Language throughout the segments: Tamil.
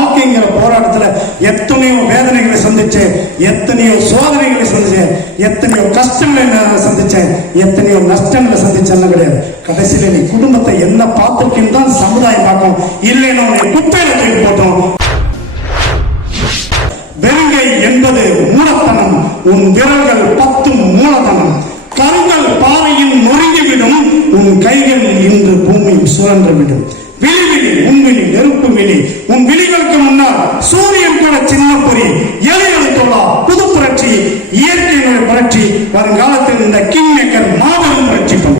வாழ்க்கைங்கிற போராட்டத்துல எத்தனையோ வேதனைகளை சந்திச்சேன், எத்தனையோ சோதனைகளை சந்திச்சேன், எத்தனையோ கஷ்டங்களை நான் சந்திச்சேன், எத்தனையோ நஷ்டங்களை சந்திச்சேன்னு கிடையாது. கடைசியில நீ குடும்பத்தை என்ன பார்த்துருக்கேன்னு தான் சமுதாயம் பார்க்கும். இல்லைன்னு உன்னை குப்பையில தூக்கி போட்டோம். வெறுங்கை என்பது மூலத்தனம், உன் விரல்கள் 10 மூலதனம். கருங்கல் பாறையின் நொறுங்கிவிடும், உன் கைகள் இன்று பூமி சுழன்றுவிடும். விழிவிழி உன் விழி நெருப்பு விழி, உன் விழிகளுக்கு முன்னால் சூரியன் கூட சின்ன பொறி. எலையெழுத்துள்ளா புது புரட்சி, இயற்கையினுடைய புரட்சி. வருங்காலத்தில் இந்த கிங் மேக்கர் மாபெரும் புரட்சி பண்ணும்.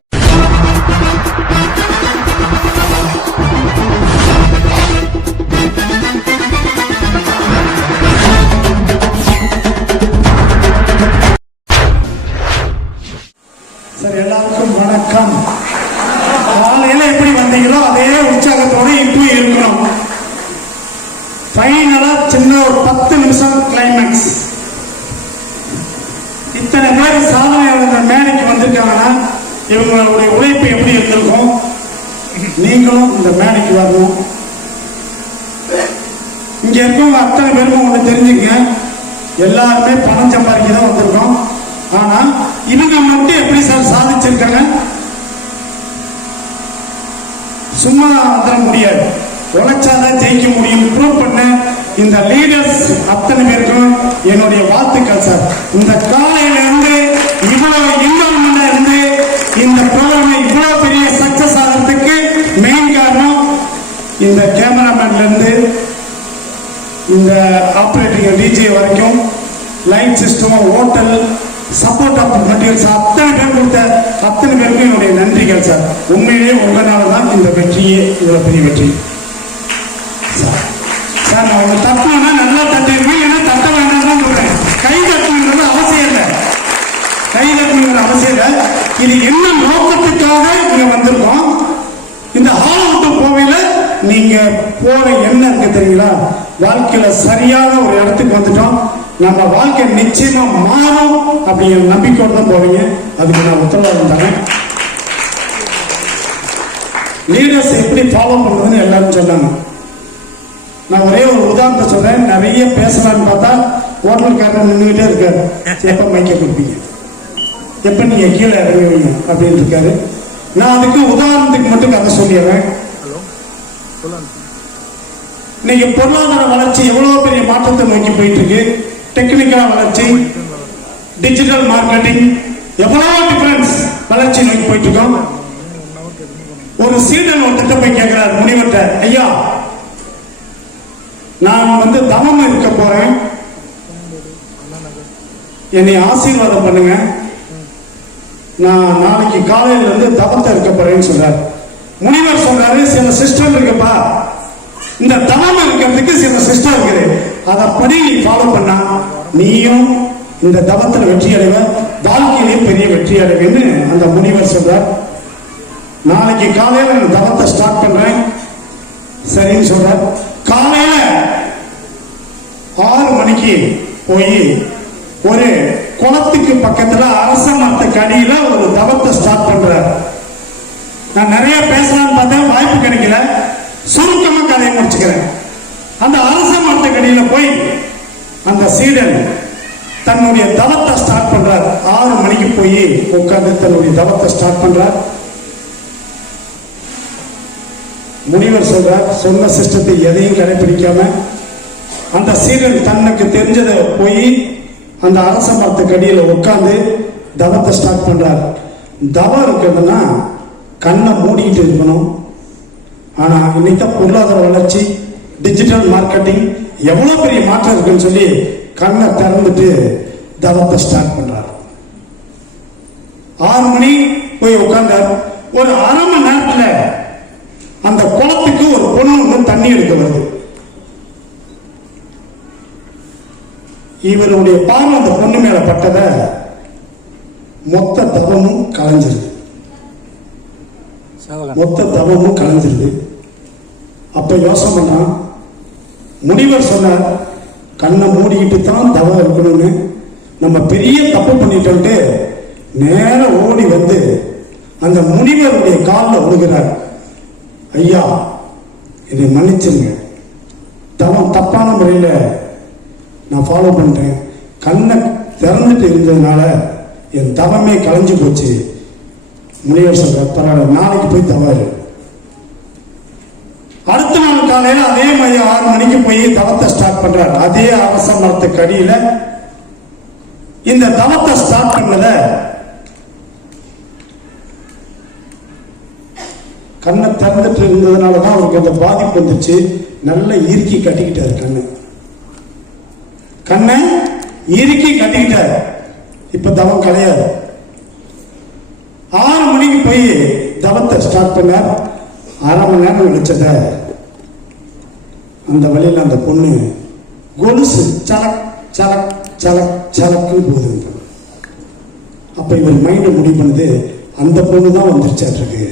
சார், எல்லாருக்கும் வணக்கம். காலையில எப்படி வந்தீங்களோ அதே உற்சாகத்தோட இப்போ இருக்கணும். ஃபைனலா சின்ன ஒரு 10 நிமிஷம் கிளைமேக்ஸ். இத்தனை பேர் சாதனையாளர் மேடைக்கு வந்திருக்காங்கன்னா இவங்களுடைய உழைப்பு எப்படி இருந்திருக்கும். நீங்களும் இந்த மேடைக்கு வரணும். இங்க இருக்கவங்க அத்தனை பேருக்கும் ஒண்ணு தெரிஞ்சுங்க, எல்லாருமே பணம் சம்பாதிக்க தான் வந்திருக்கோம். ஆனா இவங்க மட்டும் எப்படி சார் சாதிச்சிருக்காங்க? சும்மா வந்துட முடியாது, உழைச்சாதான் ஜெயிக்க முடியும். ப்ரூவ் பண்ண இந்த லீடர்ஸ் அத்தனை பேருக்கும் என்னுடைய வாழ்த்துக்கள் சார். இந்த காலையில இருந்து இவ்வளவு இன்வால்மெண்டா இருந்து இந்த ப்ரோக்ராம் இவ்வளவு பெரிய சக்சஸ் ஆகிறதுக்கு மெயின் காரணம் இந்த கேமராமேன்ல இருந்து இந்த ஆபரேட்டிங் டிஜே வரைக்கும், light system, hotel, support of materials அத்தனை பேர் கொடுத்த அத்தனை பேருக்கும் என்னுடைய நன்றிகள் சார். உண்மையிலேயே உங்களால தான் இந்த வெற்றியே இவ்வளவு பெரிய வெற்றி சார். நான் உங்க தப்புனா நல்லா தட்டிருக்கேன், ஏன்னா தட்ட வேண்டாம் தான் சொல்றேன். கை தட்டுங்கிறது அவசியம் இல்லை, கை தட்டுங்கிற அவசியம் இல்லை. இது என்ன நோக்கத்துக்காக இங்க வந்திருக்கோம். இந்த ஹால் விட்டு போவையில நீங்க போற என்ன இருக்கு தெரியுங்களா? வாழ்க்கையில சரியான ஒரு இடத்துக்கு வந்துட்டோம், நம்ம வாழ்க்கை நிச்சயமா மாறும் அப்படிங்கிற நம்பிக்கையோடு தான் போவீங்க. அதுக்கு நான் உத்தரவாதம் தரேன். லீடர்ஸ் எப்படி ஃபாலோ பண்றதுன்னு எல்லாரும் சொன்னாங்க. நான் ஒரே ஒரு உதாரணத்தை சொல்றேன். நிறைய பேசலான்னு பார்த்தா ஹோட்டல்காரர் நின்றுகிட்டே இருக்காரு. எப்ப மைக்க கொடுப்பீங்க, எப்ப நீங்க கீழே இறங்குவீங்க அப்படின்னு இருக்காரு. நான் அதுக்கு உதாரணத்துக்கு மட்டும் கதை சொல்லிடுறேன். இன்னைக்கு பொருளாதார வளர்ச்சி எவ்வளவு பெரிய மாற்றத்தை நோக்கி போயிட்டு இருக்கு. டெக்னிக்கல் வளர்ச்சி, டிஜிட்டல் மார்க்கெட்டிங், எவ்வளவு டிஃபரன்ஸ் வளர்ச்சி நோக்கி போயிட்டு இருக்கோம். ஒரு சீடன் ஒருத்திட்ட போய் கேட்கிறார் முனிவர்கிட்ட, ஐயா நான் தவம் இருக்க போறேன், என்னை ஆசீர்வாதம் பண்ணுங்க, நான் நாளைக்கு காலையில இருந்து தவத்தை இருக்க போறேன்னு சொல்றாரு. முனிவர் சொல்றாரு, சில சிஸ்டம் இருக்குப்பா, இந்த தவம் இருக்கிறதுக்கு சில சிஸ்டம் இருக்குது, அதப்படி நீ ஃபாலோ பண்ணா நீயும் இந்த தவத்துல வெற்றி அடைவ, வாழ்க்கையிலே பெரிய வெற்றி அடைவேன்னு அந்த முனிவர் சொல்றார். நாளைக்கு காலையில நான் தவத்தை ஸ்டார்ட் பண்றேன் சரின்னு சொல்றார். காலையில 6 மணிக்கு போய் ஒரு குளத்துக்கு பக்கத்துல அரச மரத்துக்கு அடியில ஒரு தவத்தை ஸ்டார்ட் பண்றார். நான் நிறைய பேசலாம்னு பார்த்தேன், வாய்ப்பு கிடைக்கல, சுருக்கமா கதையை முடிச்சுக்கிறேன். அந்த அரச மரத்துக்கு அடியில போய் அந்த சீடன் தன்னுடைய தவத்தை ஸ்டார்ட் பண்றார். 6 மணிக்கு போய் உட்கார்ந்து தன்னுடைய தவத்தை ஸ்டார்ட் பண்றார். முனிவர் சொல்றார், சொன்ன சிஸ்டத்தை எதையும் கடைபிடிக்காம அந்த சீடன் தன்னுக்கு தெரிஞ்சதை போய் அந்த அரச மரத்துக்கு அடியில உட்கார்ந்து தவத்தை ஸ்டார்ட் பண்றார். தவம் இருக்கிறதுனா கண்ணை மூடிக்கிட்டு இருக்கணும். ஆனா இன்னைக்கு பொருளாதார வளர்ச்சி, டிஜிட்டல் மார்க்கெட்டிங் எவ்வளவு பெரிய மாற்றம் இருக்குன்னு சொல்லி கண்ணை திறந்துட்டு தவத்தை ஸ்டார்ட் பண்றார். 6 மணி போய் உட்கார்ந்தார். ஒரு அரை மணி நேரத்துல அந்த குளத்துக்கு ஒரு பொண்ணு தண்ணி எடுக்க வருது. இவருடைய பார்வை அந்த பொண்ணு மேல பட்டத மொத்த தவமும் கலைஞ்சிருது. அப்ப யோசனை பண்ணான். முனிவர் சொன்னார், கண்ணை மூடிக்கிட்டு தான் தவம் இருக்கணும்னு. நம்ம பெரிய தப்பு பண்ணிட்டோம்ட்டு நேர ஓடி வந்து அந்த முனிவருடைய காலில் விழுகிறார். ஐயா என்னை மன்னிச்சிருங்க, தவம் தப்பான முறையில் நான் ஃபாலோ பண்றேன். கண்ணை திறந்துட்டு இருந்ததுனால என் தவமே கலைஞ்சு போச்சு. முனிவர் சொல்ற பரவாயில்ல, நாளைக்கு போய் தவாரு. அடுத்த நாள் காலையில அதே மாதிரி 6 மணிக்கு போய் தவத்தை ஸ்டார்ட் பண்றாரு. அதே அரச மரத்துக்கு அடியில இந்த தவத்தை ஸ்டார்ட் பண்ணத கண்ணை திறந்துட்டு இருந்ததுனாலதான் அவருக்கு அந்த பாதிப்பு வந்துச்சு. நல்ல இறுக்கி கட்டிக்கிட்டாரு. கண்ணை இறுக்கி கட்டிக்கிட்டாரு. இப்ப தவம் கிடையாது. 6 மணிக்கு போய் தவத்தை ஸ்டார்ட் பண்ணார். 1/2 மணி நேரம் கழிச்சத அந்த வழியில் அந்த பொண்ணு கொலுசு சலக் சலக் சலக் சலக்குன்னு போகுது. அப்ப இவர் மைண்ட் முடிவு பண்ணுது, அந்த பொண்ணு தான் வந்துருச்சாருக்கு.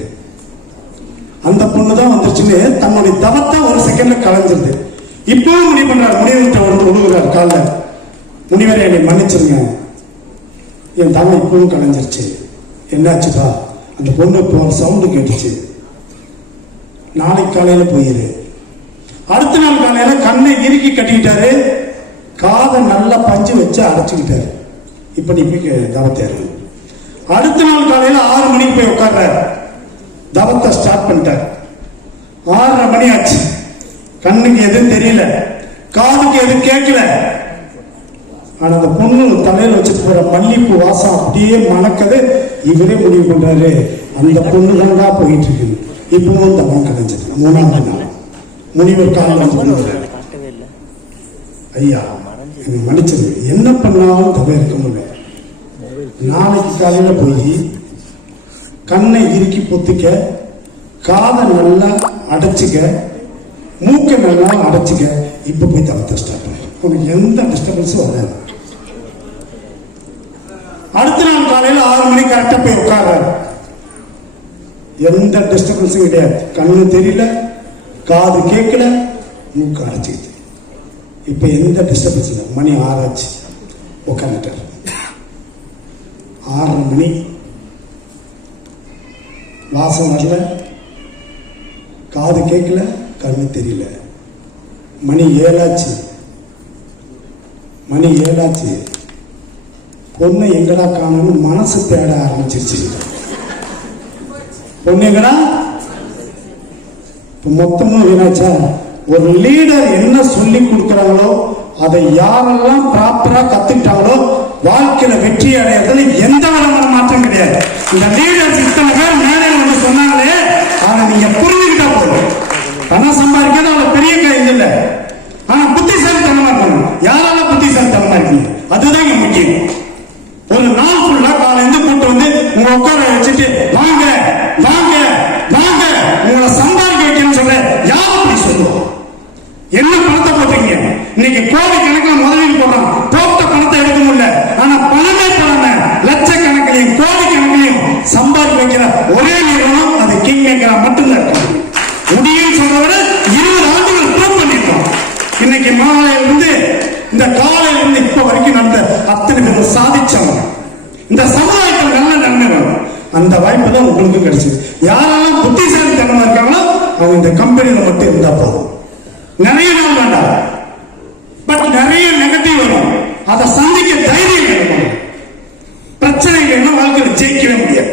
அந்த பொண்ணு தான் வந்துருச்சுன்னு தன்னுடைய தவத்தை ஒரு செகண்ட்ல கலைஞ்சிருது. இப்பவும் முடிவு பண்றாரு. முனிவர்கிட்ட வந்து விழுகிறார் காலில், முனிவரை என்னை மன்னிச்சிருங்க, என் தவம் இப்பவும் கலைஞ்சிருச்சு. என்னாச்சுப்பா? அந்த பொண்ணு இப்போ ஒரு சவுண்டு கேட்டுச்சு, நாளைக்கு காலையில போயிரு. அடுத்த நாள் காலையில கண்ணை இறுக்கி கட்டிக்கிட்டாரு. காதை நல்லா பஞ்சு வச்சு அடைச்சுக்கிட்டாரு. இப்ப நீ போய் தவத்தேரு. அடுத்த நாள் காலையில 6 மணிக்கு போய் உட்கார்றாரு. தவத்தை ஸ்டார்ட் பண்ணிட்டார். 6:30 மணி ஆச்சு. கண்ணுக்கு எதுவும் தெரியல, காதுக்கு எதுவும் கேட்கல. ஆனா அந்த பொண்ணு தலையில வச்சுட்டு போற மல்லிப்பூ வாசம் அப்படியே மணக்கது. இவரே முடிவு பண்றாரு, அந்த பொண்ணு தான்டா போயிட்டு இருக்கு. இப்பவும் தவம் கலைஞ்சது. 3ஆவது நாள் முனிவர் காலம் ஐயா எனக்கு மன்னிச்சது, என்ன பண்ணாலும் தவறு இருக்க முடியல. நாளைக்கு காலையில போய் கண்ணை இறுக்கி பொத்திக்க, காதை நல்லா அடைச்சிக்க, மூக்கை நல்லா அடைச்சிக்க. இப்ப போய் தவத்தை ஸ்டார்ட் பண்ண, உனக்கு எந்த டிஸ்டர்பன்ஸும் வராது. அடுத்த நாள் காலையில 6 மணிக்கு கரெக்டா போய் உட்கார்றாரு. எந்த டிஸ்டர்பன்ஸும் கிடையாது. கண்ணு தெரியல, காது கேட்கல, மூக்கு அடைச்சிக்கிது. இப்ப எந்த டிஸ்டர்பன்ஸ் இல்லை. மணி 6 ஆச்சு. உட்காந்துட்டார். 6:30 மணி. வாசம் வரல, காது கேட்கல, கண்ணு தெரியல. மணி 7 ஆச்சு. மணி 7 ஆச்சு. பொண்ணை எங்கடா காணணும்னு மனசு தேட ஆரம்பிச்சிருச்சு. பொண்ணு எங்கடா? மொத்தமும் வீணாச்சா? ஒரு லீடர் என்ன சொல்லி கொடுக்கிறாங்களோ அதை யாரெல்லாம் ப்ராப்பரா கத்துக்கிட்டாங்களோ வாழ்க்கையில வெற்றி அடையிறதுல எந்த விதமான மாற்றம் கிடையாது. இந்த லீடர்ஸ் இத்தனை பேர் மேடையில் வந்து சொன்னாங்களே, அதை நீங்க புரிஞ்சுக்கிட்டா போதும். பணம் சம்பாதிக்கிறது அவ்வளவு பெரிய காரியம் இல்லை. ஆனா புத்திசாலித்தனமா இருக்கணும். யாரால புத்திசாலித்தனமா இருக்கீங்க, அதுதான் இங்க முக்கியம். ஒரு நாள் ஃபுல்லா காலையில கூட்டு வந்து உங்க உட்கார வச்சுட்டு வாங்க வாங்க வாங்க உங்களை சம்பாதிக்க வைக்கணும்னு சொல்ல யாரும் அப்படி சொல்லுவோம்? என்ன பணத்தை போட்டீங்க? இன்னைக்கு கோடி கணக்கில் முதலீடு போடுறோம். போட்ட பணத்தை எடுக்க முடியல. ஆனா பணமே பணம் லட்சக்கணக்கிலையும் கோடி கணக்கிலையும் சம்பாதிக்க வைக்கிற ஒரே நிறுவனம் அது கிங் மேக்கரா மட்டும்தான் இருக்கு. முடியும் சொல்றத விட 20 ஆண்டுகள் ப்ரூவ் பண்ணிட்டோம். இன்னைக்கு மாலையிலிருந்து இந்த காலையிலிருந்து இப்ப வரைக்கும் நடந்த அத்தனை பேரும் சாதிச்சவங்க. இந்த சமுதாயத்தில் நல்ல நன்மை வேணும். அந்த வாய்ப்பு தான் உங்களுக்கு கிடைச்சது. யாரெல்லாம் புத்திசாலித்தனமா இருக்காங்களோ அவங்க இந்த கம்பெனியில மட்டும் இருந்தா போதும். நிறைய நாள் வேண்டாம், பட் நிறைய நெகட்டிவ் வரும். அதை சந்திக்க தைரியம் வேணும். பிரச்சனை இல்லைன்னா வாழ்க்கையில் ஜெயிக்கவே முடியாது.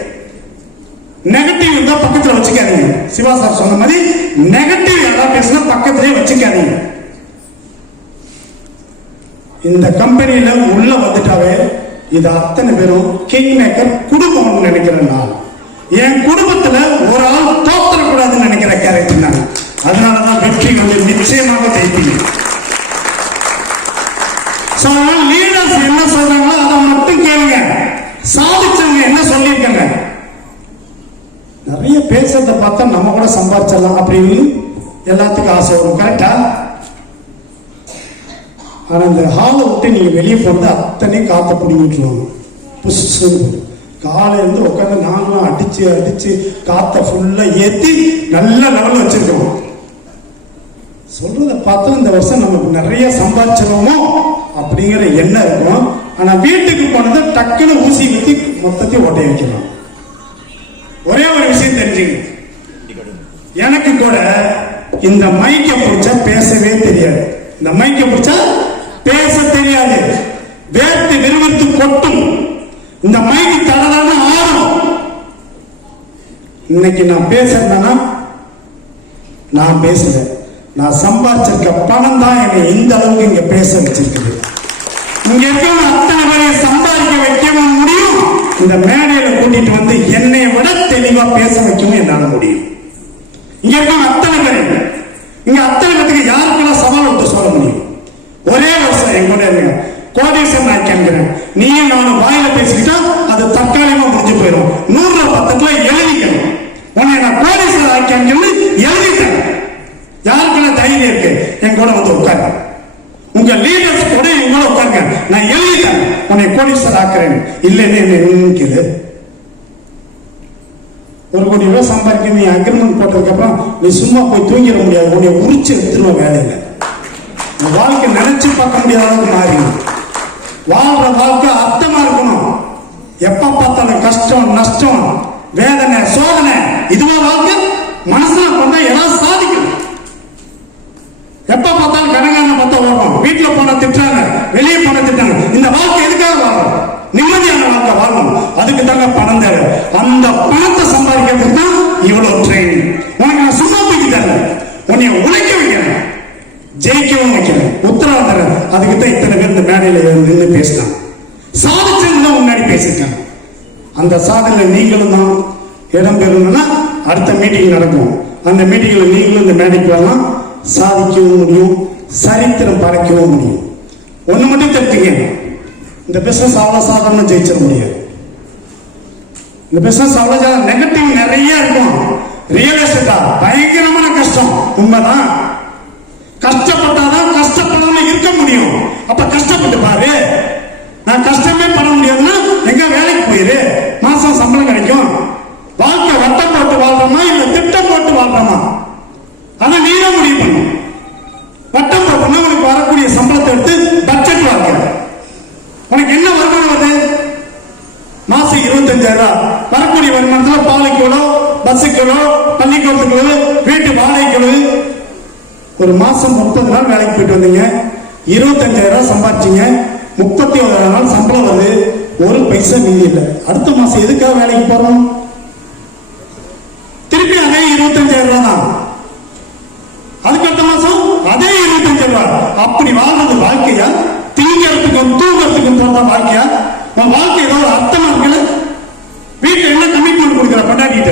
நெகட்டிவ் இருந்தா பக்கத்துல வச்சுக்காதீங்க. சிவா சார் சொன்ன மாதிரி நெகட்டிவ் யாராவது பேசினா பக்கத்திலே வச்சுக்காதீங்க. இந்த கம்பெனியில உள்ள வந்துட்டாவே இது அத்தனை பேரும் கிங் மேக்கர் குடும்பம் நினைக்கிறேன். நான் என் குடும்பத்துல ஒரு ஆள் தோற்றக்கூடாதுன்னு நினைக்கிற கேரக்டர் நான். அதனாலதான் வெற்றி வந்து நிச்சயமாக ஜெயிப்பீங்க. லீடர்ஸ் என்ன சொல்றாங்களோ அதை மட்டும் கேளுங்க. சாதிச்சவங்க என்ன சொல்லியிருக்காங்க? நிறைய பேசுறத பார்த்தா நம்ம கூட சம்பாதிச்சிடலாம் அப்படின்னு எல்லாத்துக்கும் ஆசை வரும். கரெக்டா? ஆனா இந்த ஹாலை விட்டு நீங்க வெளியே போறது அத்தனையும் காத்த பிடிங்கிட்டுருவாங்க. காலையில இருந்து உட்காந்து நாங்களும் அடிச்சு அடிச்சு காத்த ஃபுல்லா ஏத்தி நல்ல லெவல்ல வச்சிருக்கோம். சொல்றத பார்த்தா இந்த வருஷம் நமக்கு நிறைய சம்பாதிச்சிருவோமோ அப்படிங்கிற எண்ணம் இருக்கும். ஆனா வீட்டுக்கு போனது டக்குன்னு ஊசி ஊத்தி மொத்தத்தையும் ஓட்ட வைக்கலாம். ஒரே ஒரு விஷயம் தெரிஞ்சுங்க, எனக்கு கூட இந்த மைக்க பிடிச்சா பேசவே தெரியாது. இந்த மைக்க பிடிச்சா பேச தெரியாது. வேர்த்து விறுவிறுத்து கொட்டும். இந்த மைக்கு தடதான ஆடும். இன்னைக்கு நான் பேசுறேன்னா நான் பேசல, நான் சம்பாதிச்சிருக்க பணம் தான் என்னை இந்த அளவுக்கு இங்க பேச வச்சிருக்குது. இங்க இருக்க அத்தனை பேரையும் சம்பாதிக்க வைக்கவும் முடியும். இந்த மேடையில கூட்டிட்டு வந்து என்னை விட தெளிவா பேச வைக்கவும் என்னால முடியும். இங்க இருக்க அத்தனை பேர், இங்க அத்தனை பேருக்கு யாருக்கெல்லாம் சவால் விட்டு சொல்ல முடியும்? ஒரே வருஷம் என் கூட இருங்க, கோடீஸ்வரன் நான் கேட்கிறேன். நீயும் நானும் வாயில பேசிக்கிட்டா அது தற்காலிகமா முடிஞ்சு போயிடும். 100 ரூபாய் பக்கத்துல எழுதிக்கணும். உன்னை நான் கோடீஸ்வரன் ஆக்கியான்னு எழுதிட்டேன். யாருக்கெல்லாம் தைரியம் இருக்கு என் கூட வந்து உட்காருங்க. உங்க லீடர்ஸ் கூட என் கூட உட்காருங்க. நான் எழுதிட்டேன் உன்னை கோடீஸ்வரன் ஆக்குறேன். இல்லைன்னு என்ன நினைக்குது? 1 கோடி ரூபாய் சம்பாதிக்க நீ அக்ரிமெண்ட் போட்டதுக்கு அப்புறம் நீ சும்மா போய் தூங்கிட முடியாது. உன்னை உரிச்சு எடுத்துருவோம் வேலையில. வாழ்க்கை நினைச்சு பார்க்க முடியாத அளவுக்கு மாறிடும். வாழ்ற வாழ்க்கை அர்த்தமா இருக்கணும். எப்ப பார்த்தாலும் கஷ்டம், நஷ்டம், வேதனை, சோதனை, இதுவா வாழ்க்கை? மனசுல கொண்டா ஏதாவது சாதிக்கணும். எப்ப பார்த்தாலும் கடங்கான பார்த்தா ஓடுறோம். வீட்டுல போன திட்டாங்க, வெளியே போன திட்டாங்க. இந்த வாழ்க்கை எதுக்காக வாழணும்? நிம்மதியான வாழ்க்கை வாழணும். அதுக்கு தாங்க பணம் தேவை. அந்த பணத்தை சம்பாதிக்கிறதுக்கு தான் இவ்வளவு ட்ரைனிங். உனக்கு நான் சும்மா போய்க்கு தரல, உன்னை உழைக்க வைக்கிறேன், ஜெயிக்கவும் வைக்கிறேன், உத்தரவாதம் தரேன். அதுக்கு தான் இத்தனை பேர் இந்த மேடையில நின்று பேசலாம். சாதிச்சது முன்னாடி பேசியிருக்காங்க. அந்த சாதனை நீங்களும் தான் இடம் பெறணும்னா அடுத்த மீட்டிங் நடக்கும். அந்த மீட்டிங்ல நீங்களும் இந்த மேடைக்கு வரலாம். சாதிக்கவும் முடியும், சரித்திரம் படைக்கவும் முடியும். ஒண்ணு மட்டும் தெரிஞ்சுங்க, இந்த பிசினஸ் அவ்வளவு சாதாரண ஜெயிச்சிட முடியாது. இந்த பிசினஸ் அவ்வளவு நெகட்டிவ் நிறைய இருக்கும். ரியல் எஸ்டேட்டா பயங்கரமான கஷ்டம், உண்மைதான். கஷ்டப்பட்டாதான் கஷ்டப்படாம இருக்க முடியும். அப்ப கஷ்டப்பட்டு பாரு. நான் கஷ்டமே பண்ண முடியாதுன்னா எங்க வேலைக்கு போயிரு, மாசம் சம்பளம் கிடைக்கும். வாழ்க்கை வட்டம் போட்டு வாழ்றோமா இல்ல திட்டம் போட்டு வாழ்றோமா? அதை நீதான் முடிவு பண்ணும். வட்டம் போட்டோம்னா உனக்கு வரக்கூடிய சம்பளத்தை எடுத்து பட்ஜெட் வாழ்க்கை. உனக்கு என்ன வருமானம் வருது? மாசம் 25,000 வரக்கூடிய வருமானத்துல பாலுக்கு, பஸ்ஸுக்கு, பள்ளிக்கூடத்துக்கு, வீட்டு வாடகைக்கு. ஒரு மாசம் 30 நாள் வேலைக்கு போயிட்டு வந்தீங்க, 25,000 சம்பாதிச்சீங்க, 31 நாள் சம்பளம் வருது, ஒரு பைசா மீதி இல்லை. அடுத்த மாசம் எதுக்காக வேலைக்கு போறோம்? திருப்பி அதே 25,000 தான். அதுக்கு அடுத்த மாசம் அதே 25,000. அப்படி வாழ்றது வாழ்க்கையா? திங்கிறதுக்கும் தூக்கிறதுக்கும் தோன்ற வாழ்க்கையா? உன் வாழ்க்கை ஏதோ ஒரு அர்த்தமா இருக்குல்ல? வீட்டுல என்ன கமிட்மெண்ட் கொடுக்குற கொண்டாடிட்ட?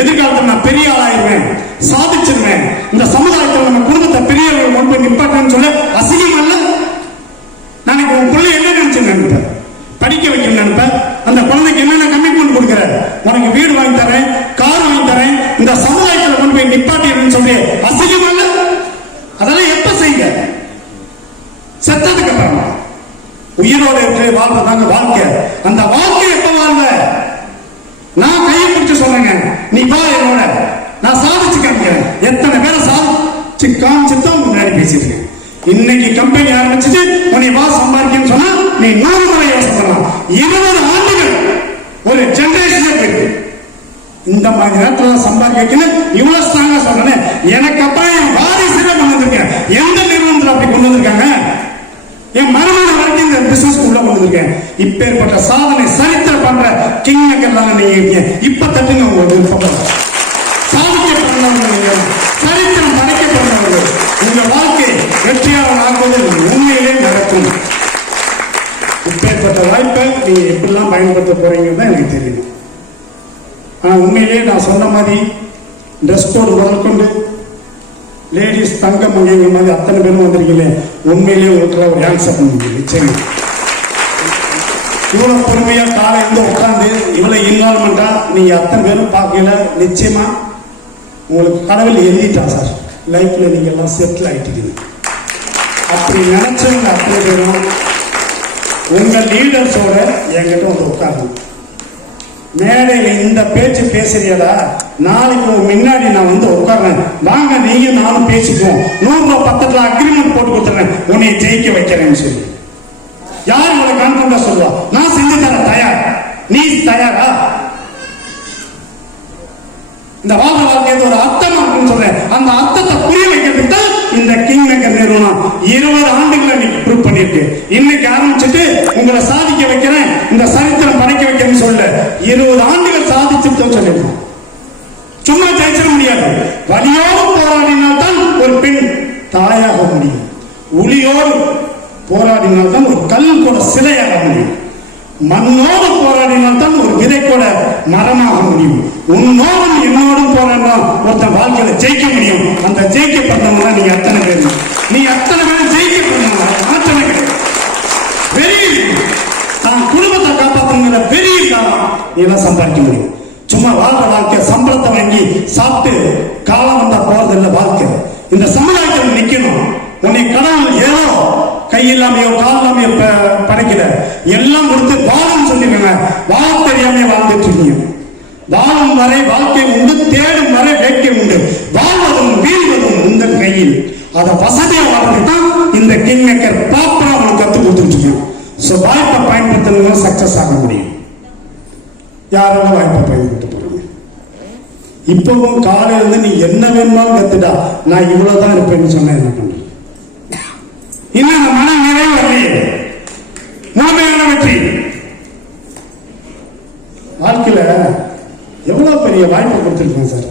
எதிர்காலத்தில் நான் பெரிய ஆளாயிருவேன், சாதிச்சிருவேன், இந்த சமுதாயத்தில் நம்ம குடும்பத்தை பெரிய கொண்டு போய் நிப்பாட்டேன்னு சொல்ல அசிங்கம் அல்ல? நாளைக்கு உன் பிள்ளை என்ன நினைச்சு நினைப்பேன்? படிக்க வைக்கணும் நினைப்பேன். அந்த குழந்தைக்கு என்னென்ன கமிட்மெண்ட் கொடுக்குற? உனக்கு வீடு வாங்கி தரேன், கார் வாங்கி தரேன், இந்த சமுதாயத்தில் கொண்டு போய் நிப்பாட்டிடுன்னு சொல்லி அசிங்கம் அல்ல? அதெல்லாம் எப்ப செய்ய? செத்ததுக்கு அப்புறம். உயிரோட இருக்கிற வாழ்றதாங்க வாழ்க்கை. அந்த வாழ்க்கை எப்ப வாழ்ந்த? நான் கையை பிடிச்சு சொல்றேங்க, நீ பா என்னோட, நான் சாதிச்சு காமிக்கிறேன். எத்தனை பேரை சாதிச்சு காமிச்சுதான் முன்னாடி பேசிட்டு. இன்னைக்கு கம்பெனி ஆரம்பிச்சுட்டு உன்னை வா சம்பாதிக்கன்னு சொன்னா நீ 100 முறை யோசனை பண்ணலாம். 20 ஆண்டுகள் ஒரு ஜெனரேஷனே போயிருக்கு. இந்த மாதிரி நேரத்தில் சம்பாதிக்க வைக்கணும். இவ்வளவு ஸ்ட்ராங்கா சொல்றேன். எனக்கு அப்புறம் என் வாரிசுல கொண்டு வந்திருக்கேன். எந்த நிறுவனத்தில் அப்படி கொண்டு வந்திருக்காங்க? என் மறுநாள் வரைக்கும் இந்த பிசினஸ் உள்ள கொண்டு வந்திருக்கேன். இப்பேற்பட்ட சாதனை சரித்திரம் பண்ற கிங் மேக்கர்லாம் நீங்க இப்ப தட்டுங்க. உங்களுக்கு சாதிக்கப்படுறவங்க, சரித்திரம் படைக்கப்படுறவங்க, உங்க வாழ்க்கை வெற்றியாளர் ஆகுவது உண்மையிலே நடக்கும். இப்பேற்பட்ட வாய்ப்பை நீங்க எப்படிலாம் பயன்படுத்த போறீங்கன்னு தான் எனக்கு தெரியும். ஆனா உண்மையிலேயே நான் சொன்ன மாதிரி ட்ரெஸ் கோட் முதல் கொண்டு லேடிஸ் தங்க மங்கைங்க மாதிரி அத்தனை பேரும் வந்திருக்கீங்களே, உண்மையிலேயே உங்களுக்கு ஒரு ஆன்சர் பண்ணுங்க. நிச்சயம் இவ்வளவு பொறுமையா காலையில உட்காந்து இவ்வளவு இன்வால்மெண்டா நீங்க அத்தனை பேரும் பார்க்கல. நிச்சயமா உங்களுக்கு கடவுள் எழுதிட்டா சார், லைஃப்ல நீங்க எல்லாம் செட்டில் ஆயிட்டீங்க. அப்படி நினைச்சவங்க அத்தனை பேரும் உங்க லீடர்ஸோட என்கிட்ட வந்து உட்காந்து மேடையில இந்த பேச்சு பேசுறீங்களா, நாளைக்கு முன்னாடி நான் வந்து உட்கார்றேன், வாங்க நீங்க நானும் பேசிக்குவோம், 100 ரூபாய் பக்கத்துல அக்ரிமெண்ட் போட்டு கொடுத்துறேன், உன்னை ஜெயிக்க வைக்கிறேன்னு சொல்லி யார் உங்களை கான்ஃபிடண்டா சொல்லுவா? நான் செஞ்சு தர தயார். நீ தயாரா? இந்த வாழ்ற வாழ்க்கைக்கு ஒரு அர்த்தம் அப்படின்னு சொல்றேன். அந்த அர்த்தத்தை புரிய வைக்கிறதுக்கு தான் இந்த கிங் மேக்கர் நிறுவனம் 20 ஆண்டுகளை இன்னைக்கு ப்ரூவ் பண்ணிருக்கு. இன்னைக்கு ஆரம்பிச்சுட்டு உங்களை சாதிக்க வைக்கிறேன், இந்த சரித்திரம் படைக்க வைக்கிறேன்னு சொல்ல 20 ஆண்டுகள் சாதிச்சுட்டு சொல்லிருக்கோம். சும்மா ஜெயிச்சிட முடியாது. வலியோடு போராடினால்தான் ஒரு பெண் தாயாக முடியும். உளியோடு போராடினால்தான் ஒரு கல் கூட சிலையாக முடியும். மண்ணோடு போராடினால்தான் ஒரு விதை கூட மரமாக முடியும். உன்னோடும் என்னோடும் போராடினா ஒருத்தன் வாழ்க்கையில ஜெயிக்க முடியும். அந்த ஜெயிக்கப்பட்டவங்க தான் நீங்க அத்தனை பேர். நீ அத்தனை பேர் ஜெயிக்கப்பட்டவங்க மாற்றமே கிடையாது. வெறி தான் குடும்பத்தை காப்பாற்றுங்கிற வெறி இருந்தாலும் நீதான் சம்பாதிக்க முடியும். சும்மா வாழ்ற வாழ்க்கை சம்பளத்தை வாங்கி சாப்பிட்டு காலம் வந்தா போறதில்லை வாழ்க்கை. இந்த சமுதாயத்தில் நிக்கணும். உன்னை கடவுள் ஏதோ கை இல்லாமையோ கால் இல்லாமையோ படைக்கல, எல்லாம் கொடுத்து வாழும் சொல்லிடுங்க. வாழ தெரியாம வாழ்ந்துட்டு இருக்கீங்க. வாழும் வரை வாழ்க்கை உண்டு, தேடும் வரை வேட்கை உண்டு. வாழ்வதும் வீழ்வதும் உங்கள் கையில். அதை வசதியா வாழ்றது தான் இந்த கிங் மேக்கர் ப்ராப்பரா அவனுக்கு கற்றுக் கொடுத்துட்டு இருக்கோம். ஸோ வாய்ப்பை பயன்படுத்தணும்னா சக்சஸ் ஆக முடியும். யாரெல்லாம் வாய்ப்பை பயன்படுத்த போறாங்க? இப்பவும் காலையில இருந்து நீ என்ன வேணுமாலும் கத்துட்டா நான் இவ்வளவுதான் இருப்பேன்னு சொன்ன என்ன பண்ற? இன்னும் அந்த மன நிறைவு வரலையே. முழுமையான வெற்றி வாழ்க்கையில எவ்வளவு பெரிய வாய்ப்பை கொடுத்துருக்கேன் சார்.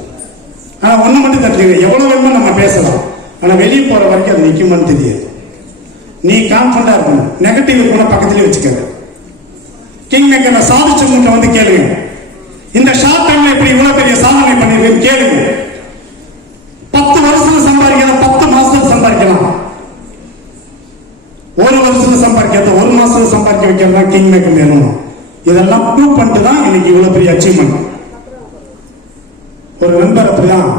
ஆனா ஒண்ணு மட்டும் தெரிஞ்சுக்க, எவ்வளவு வேணுமோ நம்ம பேசலாம், ஆனா வெளியே போற வரைக்கும் அது நிக்குமான்னு தெரியாது. நீ கான்ஃபிடண்டா இருக்கணும். நெகட்டிவ் இருக்கணும் பக்கத்துலயே வச்சுக்க. கிங் மேக்கர் சாதிச்சவங்க வந்து கேளுங்க, இந்த ஷார்ட் டைம்ல எப்படி இவ்வளவு பெரிய சாதனை பண்ணிருக்கேன்னு கேளுங்க. 10 வருஷத்துல சம்பாதிக்கிறத 10 மாசத்துல சம்பாதிக்கலாம். ஒரு வருஷத்துல சம்பாதிக்கிறத 1 மாசத்துல சம்பாதிக்க வைக்கிறதா கிங் மேக்கர் நிறுவனம். இதெல்லாம் ப்ரூவ் பண்ணிட்டு தான் இன்னைக்கு இவ்வளவு பெரிய அச்சீவ்மெண்ட். ஒரு நண்பர் அப்படிதான்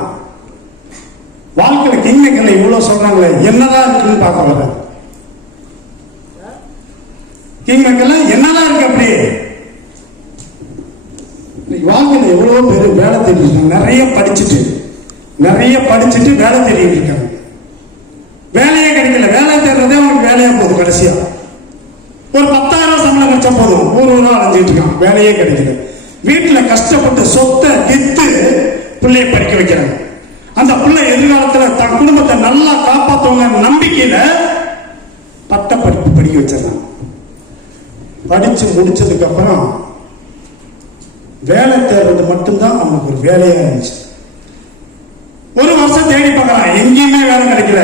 வாழ்க்கையில கிங் மேக்கர்ல இவ்வளவு சொல்றாங்களே என்னதான் இருக்குன்னு பார்க்க வர. கிங் மேக்கர்ல என்னதான் இருக்கு அப்படி? வாழ்க்கையில எவ்வளவு பேர் வேலை தேடிட்டு இருக்காங்க. நிறைய படிச்சுட்டு வேலை தேடிட்டு இருக்காங்க. வேலையே கிடைக்கல. வேலை தேடுறதே அவனுக்கு வேலையா போகுது. கடைசியா ஒரு 10,000 சம்பளம் கிடைச்சா போதும், ஊர் அலைஞ்சிட்டு இருக்கான். வேலையே கிடைக்கல. வீட்டுல கஷ்டப்பட்டு சொத்தை வித்து பிள்ளைய படிக்க வைக்கிறாங்க. அந்த பிள்ளை எதிர்காலத்துல தன் குடும்பத்தை நல்லா காப்பாற்றுவாங்க நம்பிக்கையில பட்ட படிப்பு படிக்க வச்சிடறாங்க. படிச்சு முடிச்சதுக்கு அப்புறம் வேலை தேடுறது மட்டும்தான் அவனுக்கு ஒரு வேலையா இருந்துச்சு. ஒரு வருஷம் தேடி பார்க்கலாம், எங்கேயுமே வேலை கிடைக்கல.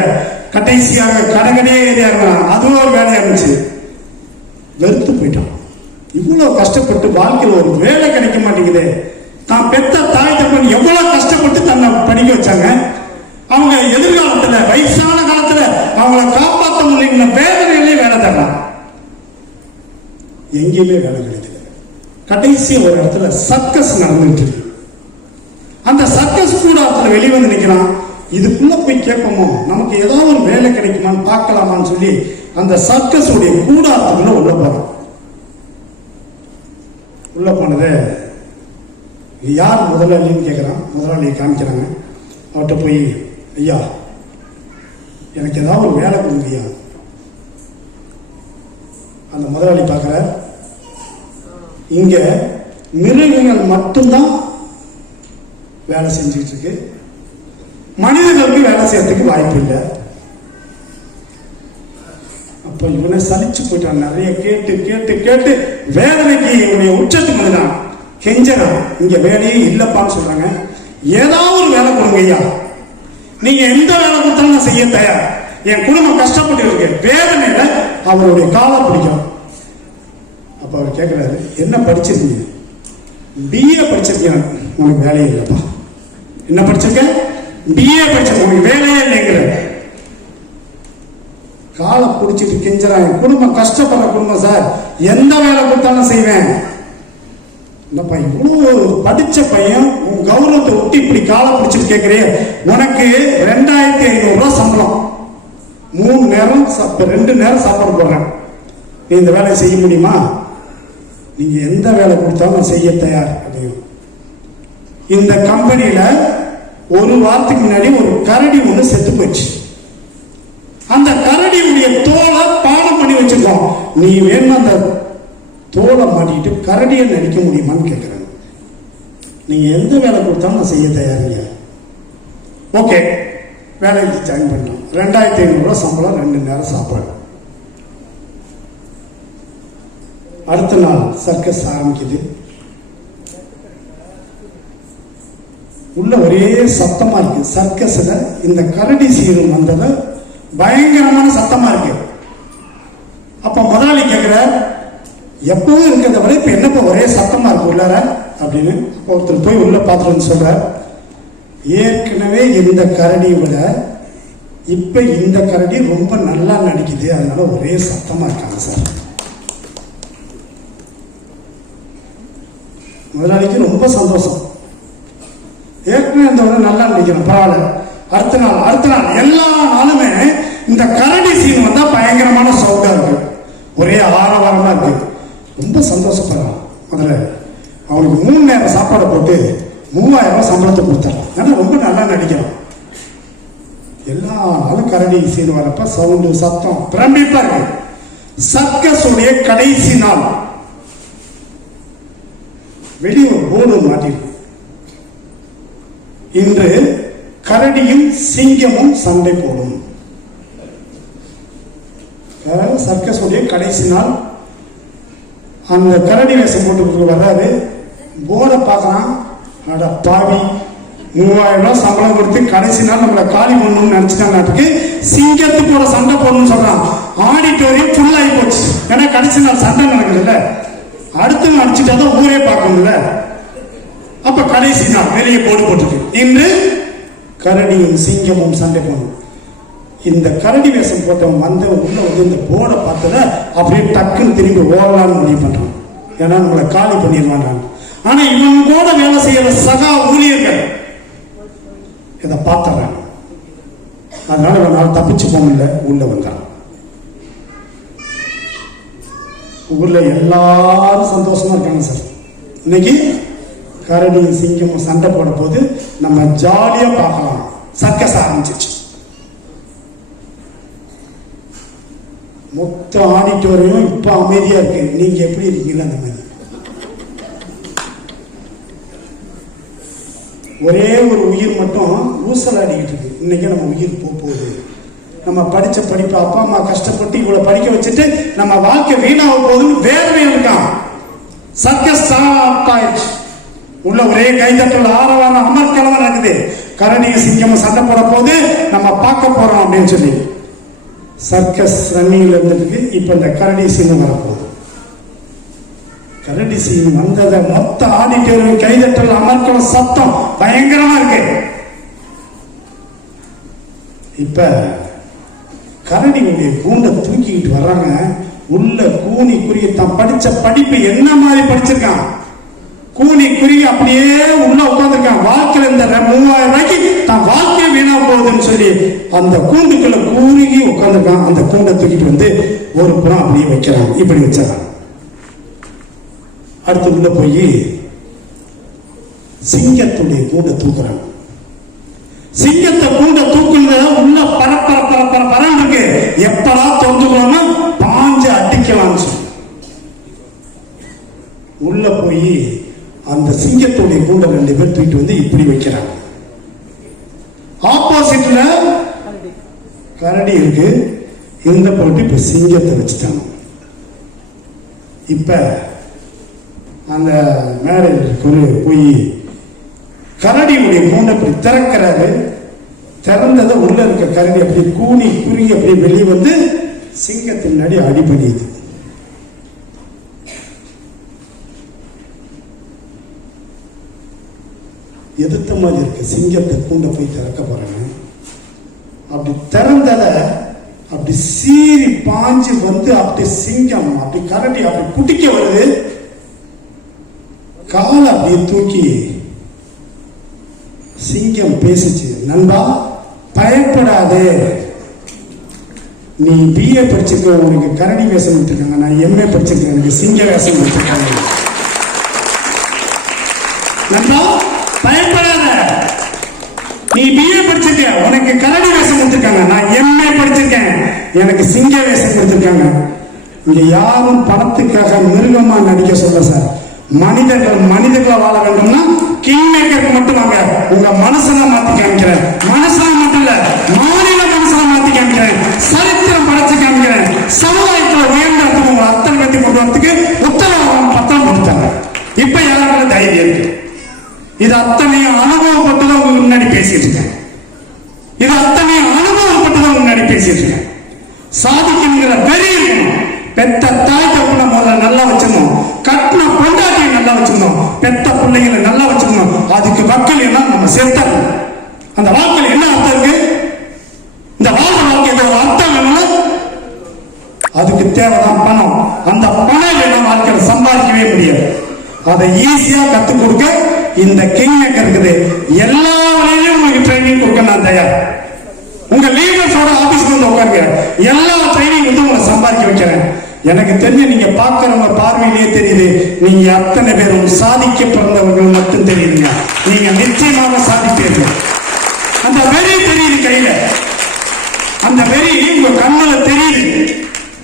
கடைசியாக கடைக்கடையே ஏரியா இருக்கலாம், அதுவும் ஒரு வேலையா இருந்துச்சு. வெறுத்து போயிட்டான். இவ்வளவு கஷ்டப்பட்டு வாழ்க்கையில் ஒரு வேலை கிடைக்க மாட்டேங்குது. தான் பெத்த தாய் தப்பன் எவ்வளவு கஷ்டப்பட்டு தன்னை படிக்க வச்சாங்க. அவங்க எதிர்காலத்துல வயசான காலத்துல அவங்கள காப்பாற்ற முடியல வேதனையிலே வேலை தர்றாங்க. எங்கேயுமே வேலை கிடைக்கல. கடைசி ஒரு இடத்துல சர்க்கஸ் நடந்துட்டு இருக்கு. அந்த சர்க்கஸ் கூடாரத்துல வெளிவந்து நிக்கிறான். இதுக்குள்ள போய் கேட்போமோ, நமக்கு ஏதாவது ஒரு வேலை கிடைக்குமான்னு பார்க்கலாமான்னு சொல்லி அந்த சர்க்கஸ் உடைய கூடாரத்துக்குள்ள உள்ள போறான். உள்ள போனது யார் முதலாளின்னு கேட்கிறான். முதலாளியை காமிக்கிறாங்க. அவர்கிட்ட போய், ஐயா எனக்கு ஏதாவது ஒரு வேலை கொடுங்க ஐயா. அந்த முதலாளி பார்க்கிற, இங்க மிருகங்கள் மட்டும்தான் வேலை செஞ்சுட்டு இருக்கு, மனிதர்களுக்கு வேலை செய்யறதுக்கு வாய்ப்பு இல்லை. அப்ப இவனை சலிச்சு போயிட்டான். நிறைய கேட்டு கேட்டு கேட்டு வேதனைக்கு இவனுடைய உச்சத்துக்கு வந்துட்டான். கெஞ்சறான், இங்க வேலையே இல்லப்பான்னு சொல்றாங்க. ஏதாவது ஒரு வேலை கொடுங்க ஐயா, நீங்க எந்த வேலை கொடுத்தாலும் நான் செய்ய தயார். என் குடும்பம் கஷ்டப்பட்டு இருக்கு. வேதனையில அவருடைய காலை பிடிக்கும். அப்ப அவர் கேட்கிறாரு, என்ன படிச்சிருக்கீங்க? BA படிச்சிருக்கீங்க. உனக்கு வேலையே இல்லப்பா. என்ன படிச்சிருக்க? BA படிச்சிருக்க, உனக்கு வேலையே இல்லைங்கிற. காலை பிடிச்சிட்டு கெஞ்சறான். குடும்பம் கஷ்டப்படுற குடும்பம் சார், எந்த வேலை கொடுத்தாலும் செய்வேன். என்னப்பா இவ்வளவு படிச்ச பையன் உன் கௌரவத்தை ஒட்டி இப்படி காலை பிடிச்சிட்டு கேட்கிறே, உனக்கு 2500 ரூபாய் சம்பளம், 3 நேரம் 2 நேரம் சாப்பாடு போடுறேன், நீ இந்த வேலையை செய்ய முடியுமா? நீங்க எந்த வேலை கொடுத்தாலும் செய்ய தயார். இந்த கம்பெனியில ஒரு வாரத்துக்கு முன்னாடி ஒரு கரடி ஒண்ணு செத்து போச்சு. அந்த கரடியுடைய தோலை பாடம் பண்ணி வச்சிருக்கோம். நீ வேணும் அந்த தோலை மாட்டிட்டு கரடியை நடிக்க முடியுமான்னு கேட்கிறாங்க. நீங்க எந்த வேலை கொடுத்தாலும் நான் செய்ய தயாரிங்க. ஓகே, வேலைக்கு ஜாயின் பண்ணலாம். 2500 ரூபா சம்பளம், 2 நேரம் சாப்பாடு. அடுத்த நாள் சர்க்கஸ் ஆரம்பிக்குது. உள்ள ஒரே சத்தமா இருக்கு. சர்க்கஸ்ல இந்த கரடி சீரும் வந்தத பயங்கரமான சத்தமா இருக்கு. அப்ப முதலாளி கேட்கிற, எப்பவும் இருக்கிறத விட இப்ப என்னப்ப ஒரே சத்தமா இருக்கு உள்ளார அப்படின்னு. ஒருத்தர் போய் உள்ள பாத்துறேன்னு சொல்ற, ஏற்கனவே இந்த கரடியை விட இப்ப இந்த கரடி ரொம்ப நல்லா நடிக்குது, அதனால ஒரே சத்தமா இருக்காங்க சார். முதலாளிக்கு ரொம்ப சந்தோஷம். ஏற்கனவே இந்த நல்லா நடிக்கிறேன், பரவாயில்ல. அடுத்த நாள் எல்லா நாளுமே இந்த கரடி சீன் வந்தா பயங்கரமான சவுண்டா இருக்கு, ஒரே ஆரவாரமா இருக்கு. ரொம்ப சந்தோஷப்படுறான். முதல்ல அவனுக்கு 3 நேரம் சாப்பாடை போட்டு 3000 ரூபாய் சம்பளத்தை கொடுத்தாங்க. ஏன்னா ரொம்ப நல்லா நடிக்கிறான். எல்லா நாளும் கரடி சீன் வரப்ப சவுண்டு சத்தம் பிரமிப்பா இருக்கு. சர்க்கஸ் உடைய கடைசி நாள். வெளியே போர்டு மாட்டிருக்கு, இன்று கரடியும் சிங்கமும் சண்டை போடும். சர்க்கஸ் உடைய கடைசி நாள். அந்த கரடி வேஷம் போட்டு வர்றாரு. போர்டை பார்க்கறான். அட பாவி, 3000 ரூபாய் சம்பளம் கொடுத்து கடைசி நாள் நம்மளை காலி பண்ணணும்னு நினைச்சிட்டாங்க. சிங்கத்துக்கூட சண்டை போடணும்னு சொல்றான். ஆடிட்டோரியம் ஃபுல் ஆகி போச்சு. ஏன்னா கடைசி நாள் சண்டை நடக்குதுல்ல, அடுத்து அடிச்சுட்டாதான் ஊரே பார்க்கணும்ல. அப்ப கடைசி நாள் வெளியே போர்டு போட்டுருக்கு, இன்று கரடியும் சிங்கமும் சண்டை போடணும். இந்த கரடி வேஷம் போட்டவன் உள்ள வந்து இந்த போர்டை பார்த்தத அப்படியே டக்குன்னு திரும்பி ஓடலான்னு முடிவு பண்றான். ஏன்னா நம்மளை காலி பண்ணிடுவாங்க. ஆனா இவன் கூட வேலை செய்யற சகா ஊழியர்கள் இதை பார்த்துறாங்க. அதனால இவனால் தப்பிச்சு போகல, உள்ள வந்தான். ஊர்ல எல்லாரும் சந்தோஷமா இருக்காங்க சார். இன்னைக்கு கரடியும் சிங்கமும் சண்டை போட போது நம்ம ஜாலியா பார்க்கலாம். சர்க்கஸ் ஆரம்பிச்சிச்சு. மொத்த ஆடிட்டோரியம் இப்ப அமைதியா இருக்கு. நீங்க எப்படி இருக்கீங்களா? அந்த மாதிரி ஒரே ஒரு உயிர் மட்டும் ஊசலாடிக்கிட்டு இருக்கு. இன்னைக்கு நம்ம உயிர் போகுது. நம்ம படிச்ச படிப்பு, அப்பா அம்மா கஷ்டப்பட்டு இவ்வளவு படிக்க வச்சுட்டு நம்ம வாழ்க்கை வீணாக போகுதுன்னு வேதனையும் இருக்கான். சர்க்கஸ் ஸ்டார்ட் ஆயிடுச்சு. உள்ள ஒரே கைதட்டல், ஆரவாரம், அமர்க்கலமா இருக்குது. கரடியும் சிங்கமும் சண்டை போட போது நம்ம பார்க்க போறோம் அப்படின்னு சொல்லி சர்க்கஸ் ரன்னிங்ல இருந்ததுக்கு இப்ப இந்த கரடி சீன் வரப்போகுது. கரடி சீன் வந்ததை மொத்த ஆடிட்டோரியம் கைதட்டல், அமர்க்கலம், சத்தம் பயங்கரமா இருக்கு. இப்ப கரடிகளுடைய கூண்டை தூக்கிக்கிட்டு வர்றாங்க. உள்ள கூனி குறுகி தான் படிச்ச படிப்பு என்ன மாதிரி படிச்சிருக்கான், கூனி குறுகி அப்படியே உள்ள உட்காந்துருக்கான். வாழ்க்கையில இந்த 3000 ரூபாய்க்கு தான் வாழ்க்கையை வீணா போகுதுன்னு சொல்லி அந்த கூண்டுக்குள்ள குறுகி உட்காந்துருக்கான். அந்த கூண்டை தூக்கிட்டு வந்து ஒரு புறம் அப்படியே வைக்கிறான். இப்படி வச்சான். அடுத்து உள்ள போய் சிங்கத்துடைய கூண்டை தூக்குறான். சிங்கத்தை கூண்ட தூக்குனத உள்ள பரப்பரன்னு இருக்கு. எப்படா தோத்துக்கலாம்னா பாஞ்சு அடிக்கலாம். உள்ள போய் அந்த சிங்கத்துடைய கூண்ட 2 பேர் தூக்கிட்டு வந்து இப்படி வைக்கிறாங்க. ஆப்போசிட்ல கரடி இருக்கு. இந்த போட்டு இப்ப சிங்கத்தை வச்சுட்டாங்க. இப்ப அந்த மேரேஜ் போய் கரடியுடைய கூண்டை அப்படி திறக்கிறாரு. திறந்ததை உள்ள இருக்க கரடி அப்படி கூனி குறுகி அப்படி வெளியே வந்து சிங்கத்தின் முன்னாடி அடிபடியுது. எதிர்த்த மாதிரி இருக்கு. சிங்கத்தை கூண்டை போய் திறக்க போறாங்க. அப்படி திறந்ததை அப்படி சீறி பாஞ்சு வந்து அப்படி சிங்கம் அப்படி கரடி அப்படி குட்டிக்க வருது. காலை அப்படியே தூக்கி சிங்கம் பேசிச்சு, நண்பா பயப்படாதே, நீ BA படிச்சிருக்க, உனக்கு கரடி வேஷம் விட்டுருக்காங்க, நான் MA படிச்சிருக்கேன், எனக்கு சிங்க வேஷம் விட்டுருக்காங்க. நண்பா பயப்படாத, நீ BA படிச்சிருக்க, உனக்கு கரடி வேஷம் கொடுத்திருக்காங்க, நான் MA படிச்சிருக்கேன், எனக்கு சிங்க வேஷம் கொடுத்திருக்காங்க. இங்க யாரும் பணத்துக்காக மிருகமா நடிக்க சொல்ல சார். மனிதர்களை வாழ வேண்டும்னா கிங் மேக்கருக்கு மட்டும் வாங்க. உங்க மனசுல மாத்தி காமிக்கிறேன். மனசுல மட்டும் இல்ல, மாநில மனசுல மாத்தி காமிக்கிறேன். சரித்திரம் படைச்சு காமிக்கிறேன். சமுதாயத்துல உயர்ந்த உங்க அத்தனை கட்டி கொண்டு வரதுக்கு உத்தரவாதம் பத்திரம் கொடுத்தாங்க. இப்ப யாருக்கும் தைரியம் இருக்கு. இது அத்தனையும் அனுபவப்பட்டுதான் உங்க முன்னாடி பேசிட்டு இருக்கேன். இது அத்தனையும் அனுபவப்பட்டுதான் முன்னாடி பேசிட்டு இருக்கேன். சாதிக்குங்கிற வெறி இருக்கணும். பெத்த தாய் தப்புன முதல்ல நல்லா வச்சிருந்தோம். கட்டின பொண்டாட்டியை நல்லா வச்சிருந்தோம். பெத்த பிள்ளைங்களை நல்லா வச்சிருந்தோம். அதுக்கு வக்கல் எல்லாம் நம்ம சேர்த்தோம். அந்த வாக்கில் என்ன அர்த்தம் இருக்கு? இந்த வாழ்க்கை ஏதோ அர்த்தம் வேணும். அதுக்கு தேவைதான் பணம். அந்த பணம் இல்லைன்னா வாழ்க்கையில சம்பாதிக்கவே முடியாது. அதை ஈஸியா கத்துக் கொடுக்க இந்த கிங் மேக்கர் இருக்குது. எல்லா வழியிலும் உங்களுக்கு ட்ரைனிங் கொடுக்க நான் தயார். உங்க லீடர்ஸோட ஆபீஸ்க்கு வந்து உட்காருங்க. எல்லா ட்ரைனிங் வந்து உங்களை சம்பாதிக்க வைக்கிறேன். எனக்கு தெரிஞ்சு நீங்க பாக்குறவங்க பார்வையிலேயே தெரியுது, நீங்க அத்தனை பேரும் சாதிக்க பிறந்தவர்கள் மட்டும் தெரியுதுங்க. நீங்க நிச்சயமாக சாதிப்பீர்கள். அந்த வெறி தெரியுது கையில, அந்த வெறி உங்க கண்ணுல தெரியுது.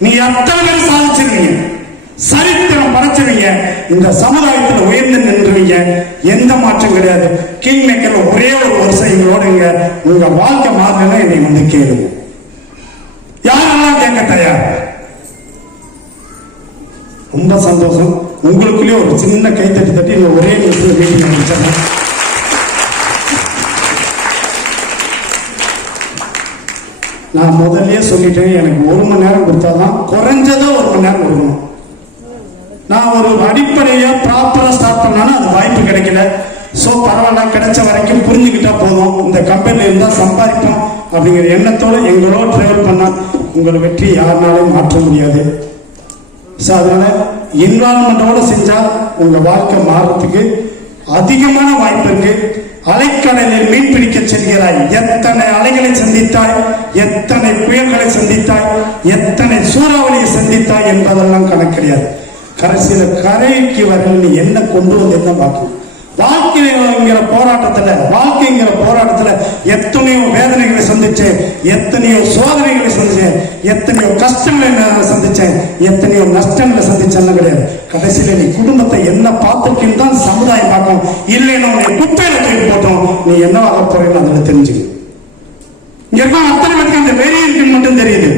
நீங்க அத்தனை பேர் சாதிச்சிருவீங்க, சரித்திரம் படைச்சிருவீங்க, இந்த சமுதாயத்தில் உயர்ந்து நின்றுவீங்க. எந்த மாற்றம் கிடையாது. கிங் மேக்கர் ஒரே ஒரு வருஷம் எங்களோட உங்க வாழ்க்கை மாறலன்னா என்னை வந்து கேளுங்க. யாரெல்லாம் கேட்க தயார்? ரொம்ப சந்தோஷம். உங்களுக்குள்ளேயே ஒரு சின்ன கைத்தட்டி தட்டி ஒரே நிமிஷம் மீட்டிங் முடிச்சிடறேன். நான் முதல்லயே சொல்லிட்டேன், எனக்கு 1 மணி நேரம் கொடுத்தாதான், குறைஞ்சதோ 1 மணி நேரம் கொடுக்கணும். நான் ஒரு அடிப்படையா ப்ராப்பரா ஸ்டார்ட் பண்ணாலும் அது வாய்ப்பு கிடைக்கல. சோ பரவாயில்ல, கிடைச்ச வரைக்கும் புரிஞ்சுக்கிட்டா போதும். இந்த கம்பெனில இருந்தா சம்பாதிப்போம் அப்படிங்கிற எண்ணத்தோட எங்களோட டிராவல் பண்ணா உங்களை வெற்றி யாருனாலும் மாற்ற முடியாது. சோ அதனால என்வாரன்மெண்டோட செஞ்சா உங்க வாழ்க்கை மாறத்துக்கு அதிகமான வாய்ப்பு இருக்கு. அலைக்கடலில் மீன் பிடிக்க செல்கிறாய், எத்தனை அலைகளை சந்தித்தாய், எத்தனை புயல்களை சந்தித்தாய், எத்தனை சூறாவளியை சந்தித்தாய் என்பதெல்லாம் கணக்கு கிடையாது. கடைசியில கரைக்கு வர நீ என்ன கொண்டு வந்து என்ன பார்க்கணும். வாழ்க்கைங்கிற போராட்டத்துல எத்தனையோ வேதனைகளை சந்திச்சேன், எத்தனையோ சோதனைகளை சந்திச்சேன், எத்தனையோ கஷ்டங்களை சந்திச்சேன், எத்தனையோ நஷ்டங்களை சந்திச்சேன்னு கிடையாது. கடைசியில நீ குடும்பத்தை என்ன பார்த்துருக்கேன்னு தான் சமுதாயம் பார்க்கும். இல்லைன்னு உன்னை குப்பையில தூக்கி போட்டோம், நீ என்ன ஆக போறேன்னு அதுல தெரிஞ்சுக்க. இங்க இருக்க அத்தனை பேருக்கு இந்த வெறி இருக்குன்னு மட்டும் தெரியுது.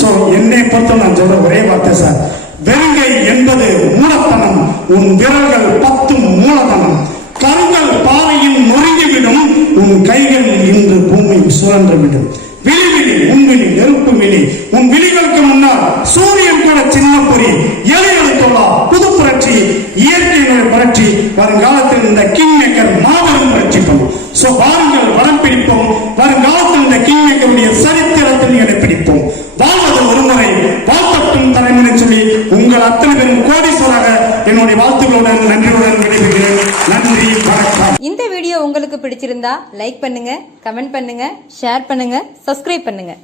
சோ என்னை பொறுத்த நான் சொல்ற ஒரே வார்த்தை சார், வெறுங்கை என்பது மூலத்தனம், உன் விரல்கள் 10 மூலதனம். கருங்கள் பாறையில் நொறுங்கிவிடும், உன் கைகள் இன்று பூமியில் சுழன்று விடும். விழிவிழி உன் விழி நெருப்பு விழி, உன் விழிகளுக்கு முன்னால் சூரியன் கூட சின்ன பொறி. எழுத்தோலா புது புரட்சி, இயற்கையினுடைய புரட்சி. வருங்காலத்தில் இந்த கிங் மேக்கர் மாபெரும் புரட்சி பண்ணும். சோ வாருங்கள், வளம் பிடிப்போம். வருங்காலத்தில் இந்த கிங் மேக்கருடைய சரித்திரத்தில் இடைப்பிடிப்போம். வாழ்வது ஒருமுறை, வாழ்த்தட்டும் தலைமுறை சொல்லி உங்கள் அத்தனை பேரும் கோடீஸ்வராக என்னுடைய வாழ்த்துக்களுடன் நன்றியுடன் விடைபெறுகிறேன். நன்றி, வணக்கம். இந்த வீடியோ உங்களுக்கு பிடிச்சிருந்தா லைக் பண்ணுங்க, கமெண்ட் பண்ணுங்க, ஷேர் பண்ணுங்க, சப்ஸ்கிரைப் பண்ணுங்க.